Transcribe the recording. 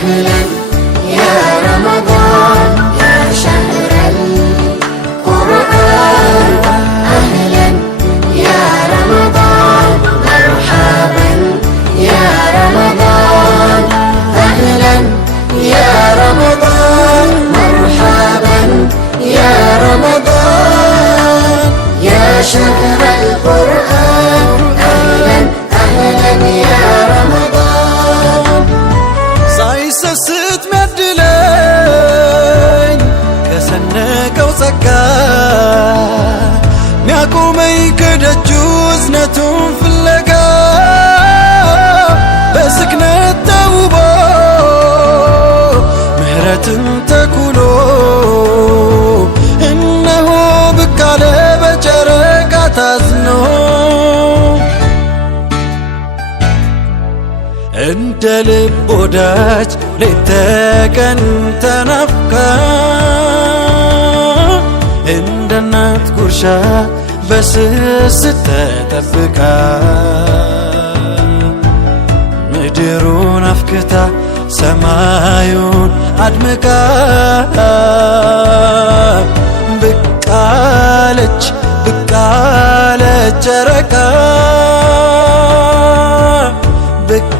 أهلا يا رمضان يا شهر القرآن أهلا يا رمضان مرحبا يا رمضان أهلا يا رمضان مرحبا يا رمضان يا شهر القرآن أهلا أهلا يا رمضان ሳይሰስት ሚያድለኝ ከሰነቀው ጸጋ ሚያቆመኝ ከደጁ እዝነቱን ፍለጋ በስክነት ተውቦ ምህረትን ተኩሎ እነሆ ብቅ አለ በጨረቃ ታዝኖ እንደ ልብ ወዳጅ ሌት ተቀን ተናፍቃ እንደ እናት ጉርሻ በስስት ተጠብቃ ምድሩን አፍክታ ሰማዩን አድምቃ ብቅ አለች ጨረቃ ብቅ